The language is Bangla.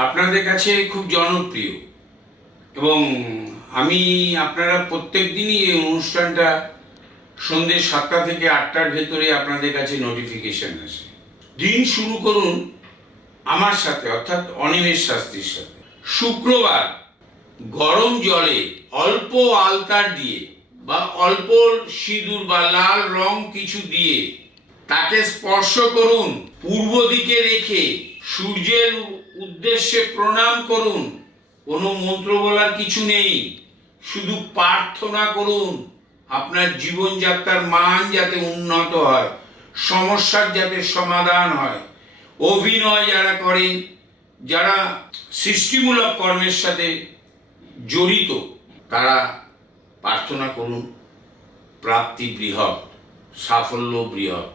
আপনাদের কাছে খুব জনপ্রিয় এবং আমি আপনারা প্রত্যেক দিনই এই অনুষ্ঠানটা সন্ধ্যে 7টা থেকে 8টার ভেতরে আপনাদের কাছে নোটিফিকেশন আসে। দিন শুরু করুন আমার সাথে, অর্থাৎ অনিমেষ শাস্ত্রীর সাথে। শুক্রবার গরম জলে অল্প আলতার দিয়ে বা অল্প সিঁদুর বা লাল রং কিছু দিয়ে তাকে স্পর্শ করুন। পূর্ব দিকে রেখে সূর্যের উদ্দেশ্যে প্রণাম করুন। কোনো মন্ত্র বলার কিছু নেই, শুধু প্রার্থনা করুন আপনার জীবনযাত্রার মান যাতে উন্নত হয়, সমস্যার যাতে সমাধান হয়। অভিনয় যারা করেন, যারা সৃষ্টিমূলক কর্মের সাথে জড়িত, তারা প্রার্থনা করুন প্রাপ্তি বৃহৎ, সাফল্য বৃহৎ।